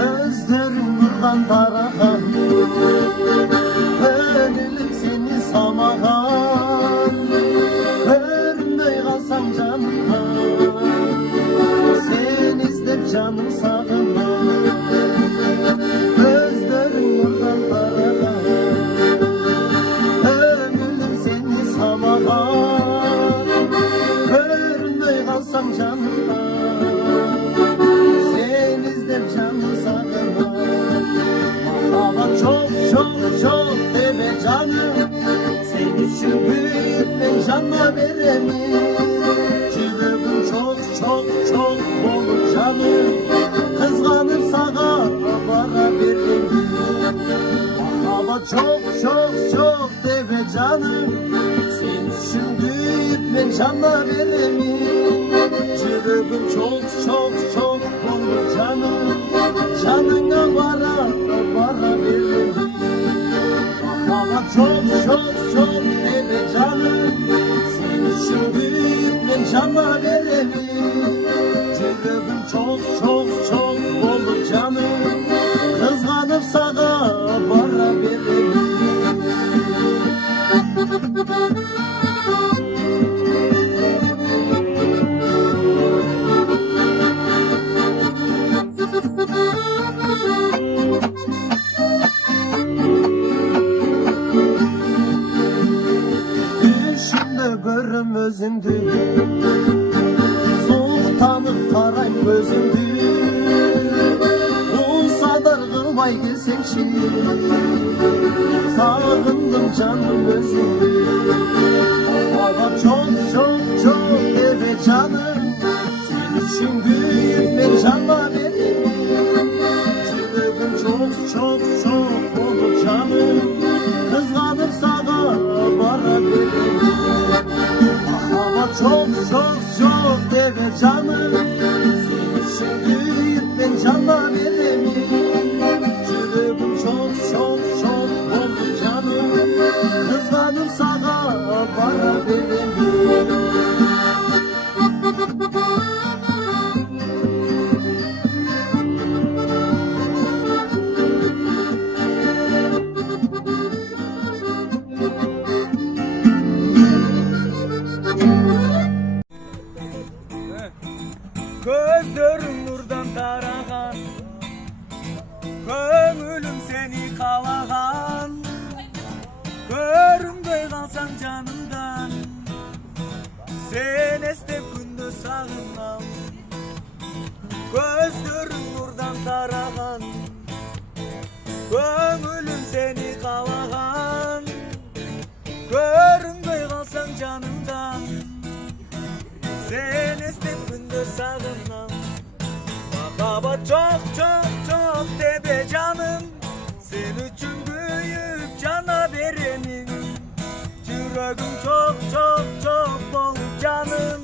Gözlerimden tarakan, gönlüm seni samahan, görünmey kalsam canımdan, seni izlep canım sağından. Gözlerimden tarakan, gönlüm seni samahan, görünmey kalsam canımdan, seni izlep canım sağından. Ama çok deme canım, senin için büyütme canla veremem. Çığlığın çok olur canım, kızganıp sana para veririm. Ama çok deme canım, senin için büyütme canla veremem. Çığlığın çok olur canım, canına para veririm. Ama çok deme canım, senin için büyük canla veremem. Cırrımın çok olur canım, kızganıp sana para veririm. Görüm özümdü, soğuk tanıp karayım gözümdü. Olsadır kılmay gelsekşi, sağındım canım özümdü. Ama çok deme canım, senin için büyük ben canla veririm. Çığlığın çok olur canım, kızganıp sana para veririm. Ama çok deme canım, senin için büyük ben canla veremem. Çığlığım çok olur canım, kızganıp sana para veremem. Gözlerim nurdan tarakan, gönlüm seni kalakan, görünmey kalsan canımdan, sen estep gündüz sağınam. Gözlerim nurdan tarakan, gönlüm seni kalakan, görünmey kalsan canımdan, sen estep gündüz sağınam. Baba çok deme canım, senin için büyük cana veremem. Yüreğim çok olur canım,